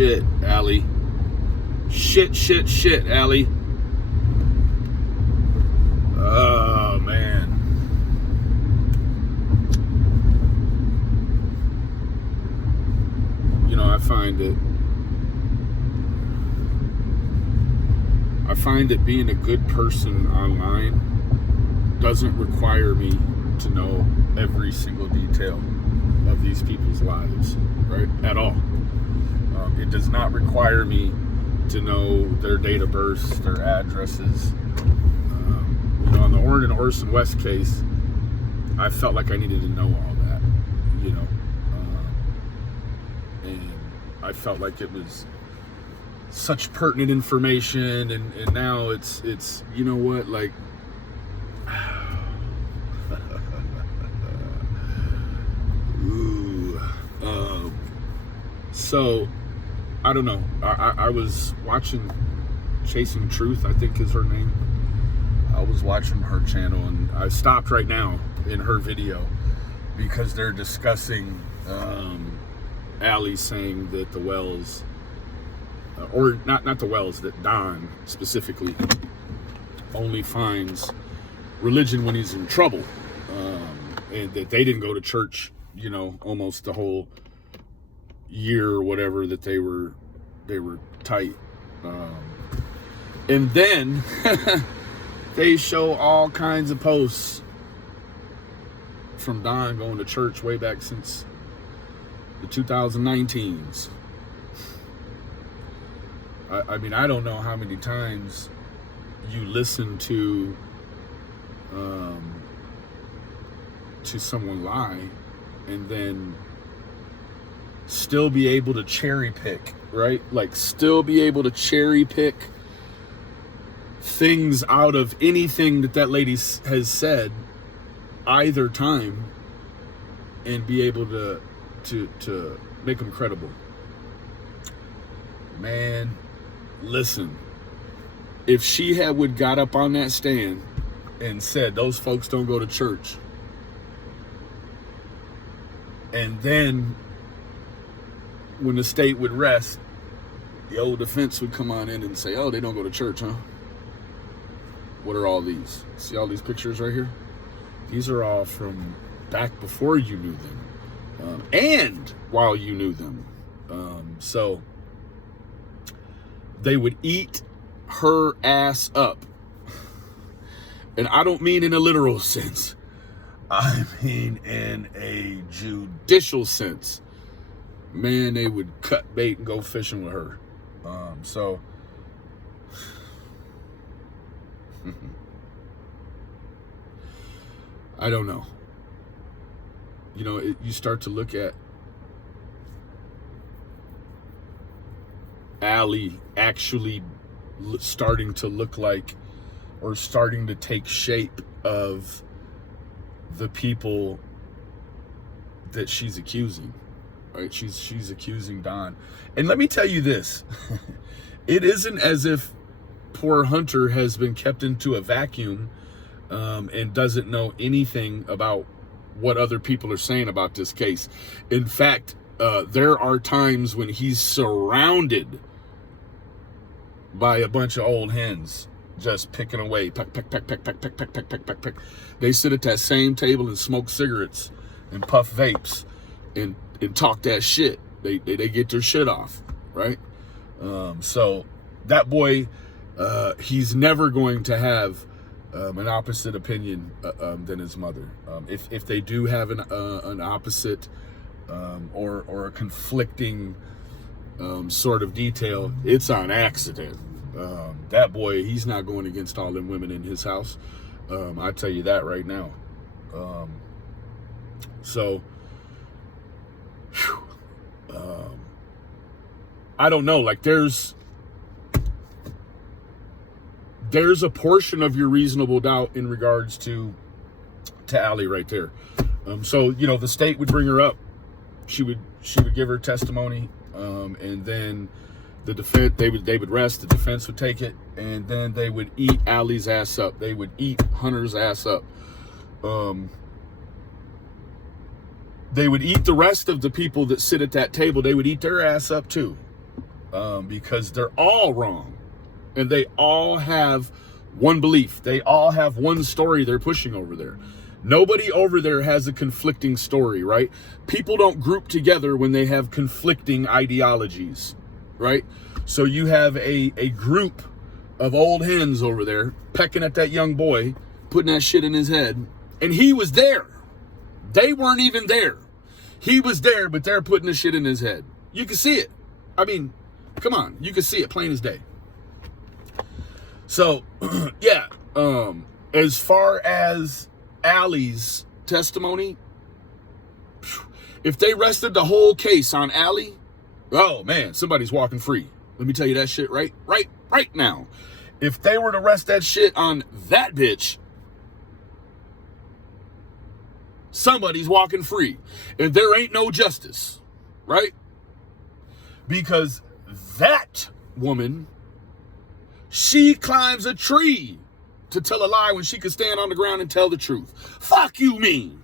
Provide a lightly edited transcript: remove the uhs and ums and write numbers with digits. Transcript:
shit, Allie. Shit, Allie. Oh, man. You know, I find that being a good person online doesn't require me to know every single detail of these people's lives, right? At all. It does not require me to know their date of birth, their addresses. You know, on the Orson West case, I felt like I needed to know all that, you know. And I felt like it was such pertinent information, and now it's you know what, like, ooh, so I don't know. I was watching Chasing Truth, I think is her name. I was watching her channel, and I stopped right now in her video because they're discussing Allie saying that the Wells, or not the Wells, that Don specifically only finds religion when he's in trouble, and that they didn't go to church, you know, almost the whole year or whatever that they were tight, and then they show all kinds of posts from Don going to church way back since the 2019s. I mean, I don't know how many times you listen to someone lie and then still be able to cherry pick, right? Like, still be able to cherry pick things out of anything that lady has said either time and be able to make them credible. Man, listen, if she would got up on that stand and said those folks don't go to church, and then when the state would rest, the old defense would come on in and say, oh, they don't go to church, huh? What are all these? See all these pictures right here? These are all from back before you knew them, and while you knew them. So they would eat her ass up. And I don't mean in a literal sense. I mean in a judicial sense. Man, they would cut bait and go fishing with her. So I don't know. You know, you start to look at Allie actually starting to look like, or starting to take shape of the people that she's accusing, right? She's accusing Don. And let me tell you this, it isn't as if poor Hunter has been kept into a vacuum and doesn't know anything about what other people are saying about this case. In fact, there are times when he's surrounded by a bunch of old hens just picking away, peck. They sit at that same table and smoke cigarettes and puff vapes and talk that shit. They get their shit off, right? So that boy, he's never going to have an opposite opinion than his mother. If they do have an opposite or a conflicting sort of detail, it's on accident. That boy, he's not going against all them women in his house. I tell you that right now. So, I don't know. Like, there's a portion of your reasonable doubt in regards to Allie right there. So, you know, the state would bring her up. She would give her testimony, and then the defense, they would rest. The defense would take it, and then they would eat Allie's ass up. They would eat Hunter's ass up. They would eat the rest of the people that sit at that table. They would eat their ass up too. because they're all wrong. And they all have one belief. They all have one story they're pushing over there. Nobody over there has a conflicting story, right? People don't group together when they have conflicting ideologies, right? So you have a group of old hens over there pecking at that young boy, putting that shit in his head. And he was there. They weren't even there. He was there, but they're putting the shit in his head. You can see it. I mean, come on. You can see it plain as day. So, yeah. As far as Allie's testimony, if they rested the whole case on Allie, oh man, somebody's walking free. Let me tell you that shit right now. If they were to rest that shit on that bitch, somebody's walking free. And there ain't no justice, right? Because that woman, she climbs a tree to tell a lie when she could stand on the ground and tell the truth. Fuck you mean?